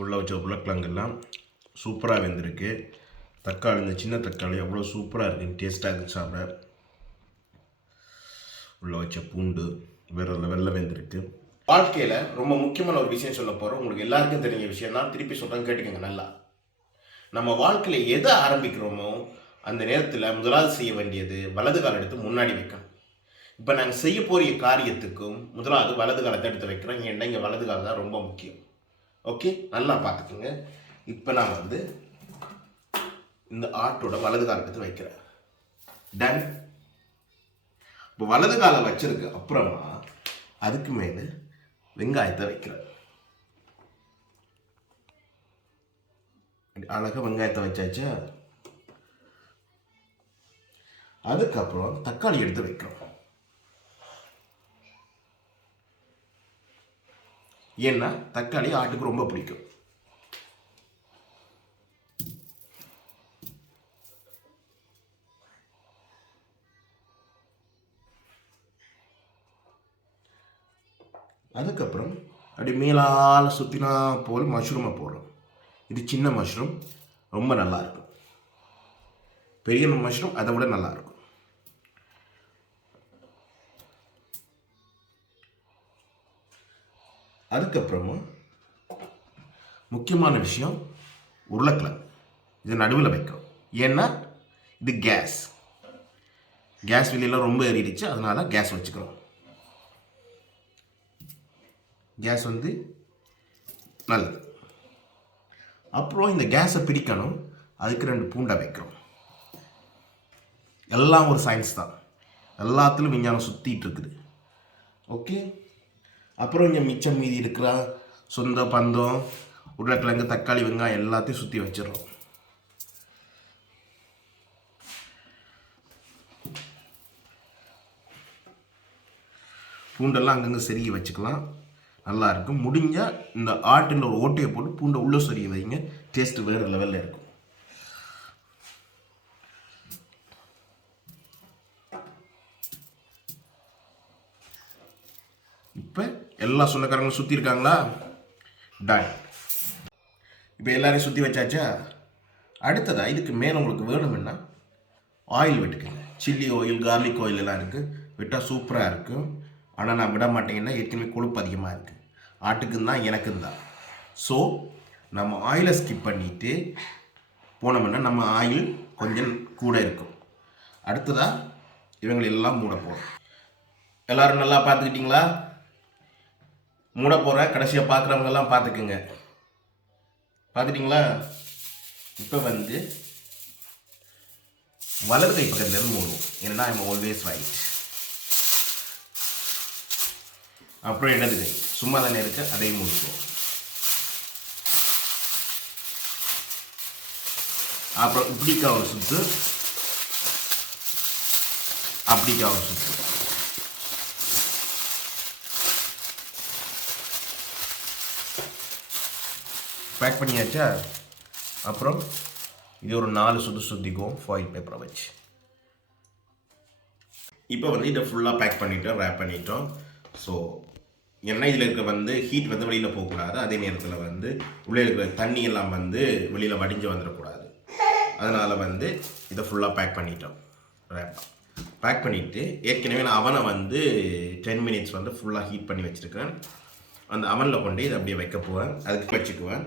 உள்ள வச்ச உருளைக்கிழங்கெல்லாம் சூப்பராக வெந்திருக்கு. தக்காளி, இந்த சின்ன தக்காளி அவ்வளோ சூப்பராக இருக்குன்னு டேஸ்ட்டாக இருக்குது சாப்பிட. உள்ள வச்ச பூண்டு வெள்ளை வெந்திருக்கு. வாழ்க்கையில் ரொம்ப முக்கியமான ஒரு விஷயம் சொல்ல போகிறோம். உங்களுக்கு எல்லாருக்கும் தெரிஞ்ச விஷயம் தான், திருப்பி சொல்கிறேன், கேட்டுக்கோங்க நல்லா. நம்ம வாழ்க்கையில் எதை ஆரம்பிக்கிறோமோ அந்த நேரத்தில் முதலாவது செய்ய வேண்டியது வலது கால் எடுத்து முன்னாடி வைக்கணும். இப்போ நாங்கள் செய்ய போகிற காரியத்துக்கும் முதலாவது வலது காலத்தை எடுத்து வைக்கிறோம். ஏன்னா இங்கே வலது காலம் தான் ரொம்ப முக்கியம். ஓகே, நல்லா பார்த்துக்குங்க. இப்போ நான் இந்த ஆட்டோட வலது காலை எடுத்து வைக்கிறேன். டன். இப்போ வலது காலை வச்சிருக்கு. அப்புறமா அதுக்கு மேலே வெங்காயத்தை வைக்கிறேன். அழகாக வெங்காயத்தை வச்சாச்சா. அதுக்கப்புறம் தக்காளி எடுத்து வைக்கிறோம். ஏன்னா தக்காளி ஆட்டுக்கு ரொம்ப பிடிக்கும். அதுக்கப்புறம் அப்படி மேலால் சுற்றினா போல் மஷ்ரூமை போடுறோம். இது சின்ன மஷ்ரூம், ரொம்ப நல்லா இருக்கும். பெரிய மஷ்ரூம் அதை விட நல்லா இருக்கும். அதுக்கப்புறமா முக்கியமான விஷயம் உருளைக்கிழங்கு. இது நடுவில் வைக்கும். ஏன்னா இது கேஸ் வெளியெல்லாம் ரொம்ப ஏறிடுச்சு, அதனால கேஸ் வச்சுக்கிறோம். கேஸ் நல்லது. அப்புறம் இந்த கேஸை பிடிக்கணும், அதுக்கு 2 பூண்டை வைக்கிறோம். எல்லாம் ஒரு சயின்ஸ் தான், எல்லாத்துலையும் விஞ்ஞானம் சுற்றிட்டு இருக்குது. ஓகே. அப்புறம் இங்கே மிச்சம் மீதி இருக்கிற சொந்த பந்தம் உருளைக்கிழங்கு தக்காளி வெங்காயம் எல்லாத்தையும் சுற்றி வச்சிடறோம். பூண்டெல்லாம் அங்கங்கே செருகி வச்சுக்கலாம், நல்லா இருக்கும். முடிஞ்சால் இந்த ஆட்டில் ஒரு ஓட்டையை போட்டு பூண்டை உள்ளே சொருகி வைங்க, டேஸ்ட்டு வேறு லெவலில் இருக்கும். இப்போ எல்லா சொந்தக்காரங்களும் சுற்றி இருக்காங்களா? டன். இப்போ எல்லாரையும் சுற்றி வச்சாச்சா. அடுத்ததாக இதுக்கு மேலே உங்களுக்கு வேணும்னா ஆயில் விட்டுக்குங்க. சில்லி ஆயில், கார்லிக் ஆயில் எல்லாம் இருக்குது, விட்டால் சூப்பராக இருக்கும். ஆனால் நான் விட மாட்டேங்கன்னா ஏற்கனவே கொழுப்பு அதிகமாக இருக்குது. ஆட்டுக்கும் தான் எனக்கும் தான். ஸோ நம்ம ஆயிலை ஸ்கிப் பண்ணிவிட்டு போனோம்னா நம்ம ஆயில் கொஞ்சம் கூட இருக்கும். அடுத்ததாக இவங்களெல்லாம் மூட போகிறோம். எல்லோரும் நல்லா பார்த்துக்கிட்டிங்களா? மூட போகிறேன். கடைசியாக பார்க்குறவங்கெல்லாம் பார்த்துக்குங்க. பார்த்துட்டிங்களா? இப்போ வலது கை பக்கத்துலேருந்து மூடுவோம். ஏன்னா ஐம் ஆல்வேஸ் ரைட். அப்புறம் இடது கை சும்மா தானே இருக்கு, அதையும் மூடுவோம். அப்புறம் இப்படிக்கா ஒரு சுற்று, அப்படிக்கா ஒரு சுற்று. பேக் பண்ணியாச்சா. அப்புறம் இது ஒரு 4 சுற்றிக்குவோம் ஃபாயில் பேப்பரை வச்சு. இப்போ இதை ஃபுல்லாக பேக் பண்ணிட்டோம், ரேப் பண்ணிட்டோம். ஸோ ஏன்னா இதில் இருக்க ஹீட் வெளியில் போகக்கூடாது. அதே நேரத்தில் உள்ளே இருக்கிற தண்ணி எல்லாம் வெளியில் வடிஞ்சு வந்துடக்கூடாது. அதனால் இதை ஃபுல்லாக பேக் பண்ணிட்டோம். ரேப்பாக பேக் பண்ணிவிட்டு ஏற்கனவே நான் அவனை 10 மினிட்ஸ் ஃபுல்லாக ஹீட் பண்ணி வச்சுருக்கேன். அந்த அவனில் கொண்டு இதை அப்படியே வைக்க போவேன். அதுக்கு வச்சுக்குவேன்.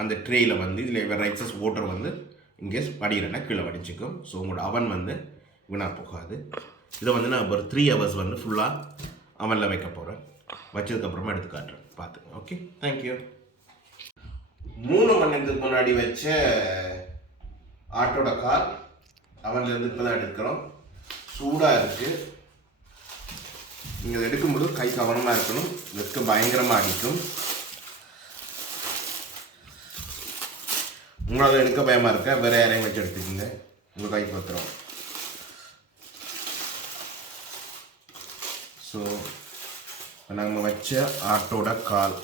அந்த ட்ரேயில் இதில் வேறு எக்ஸஸ் வாட்டர் இன்கேஸ் வடிகிறேன்னா கீழே வடிச்சிக்கும். ஸோ உங்களோட அவன் வீணாக போகாது. இதை நான் ஒரு 3 ஹவர்ஸ் ஃபுல்லாக அவனில் வைக்க போகிறேன். வச்சதுக்கப்புறமா எடுத்து காட்டுறேன், பார்த்துங்க. Okay, thank you. 3 மணி நேரத்துக்கு முன்னாடி வச்ச ஆட்டோட கால் அவன்லேருந்து இப்போ தான் எடுக்கிறோம். சூடாக இருக்குது. நீங்கள் எடுக்கும்போது கை கவனமாக இருக்கணும், வெக்க பயங்கரமாக அடிக்கும். உங்களால் எடுக்க பயமாக இருக்க வேறு யாரையும் வச்சு எடுத்துக்கோங்க, உங்கள் கை பத்திரம். ஸோ நம்ம வச்ச ஆட்டோட கால்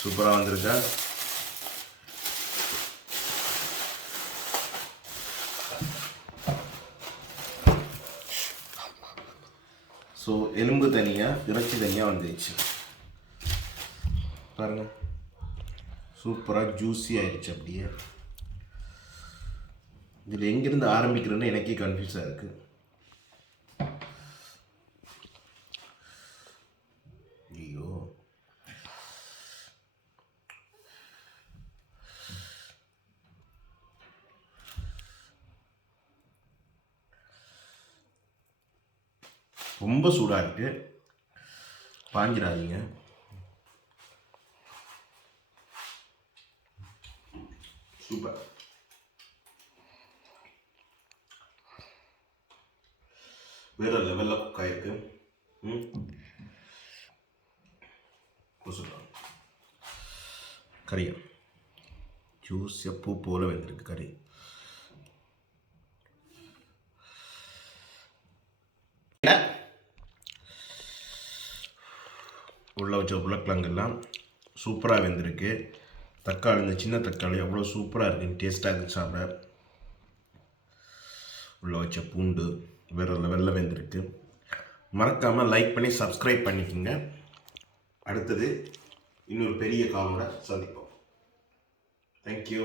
சூப்பராக வந்திருக்கா. ஸோ எலும்பு தனியாக இறைச்சி தனியாக வந்துடுச்சு பாருங்கள். சூப்பராக ஜூஸி ஆயிடுச்சு. அப்படியே இதில் எங்கேருந்து ஆரம்பிக்கிறேன்னு எனக்கே கன்ஃபியூஸாக இருக்குது. ஐயோ, ரொம்ப சூடாக இருக்கு, பாஞ்சிடாதீங்க. சூப்பர். வேற லெவலில் குக் ஆயிருக்கு. கறி ஜூஸ் பூ போல வெந்திருக்கு கறி. உள்ள வச்ச உருளைக்கிழங்கெல்லாம் சூப்பராக வெந்திருக்கு. தக்காளி, இந்த சின்ன தக்காளி அவ்வளோ சூப்பராக இருக்குன்னு டேஸ்ட்டாக இருக்கு சாப்பிட. உள்ள வச்ச பூண்டு வேறு லெவலில் வெந்திருக்கு. மறக்காமல் லைக் பண்ணி சப்ஸ்கிரைப் பண்ணிக்கோங்க. அடுத்தது இன்னொரு பெரிய காலோட சந்திப்போம். தேங்க்யூ.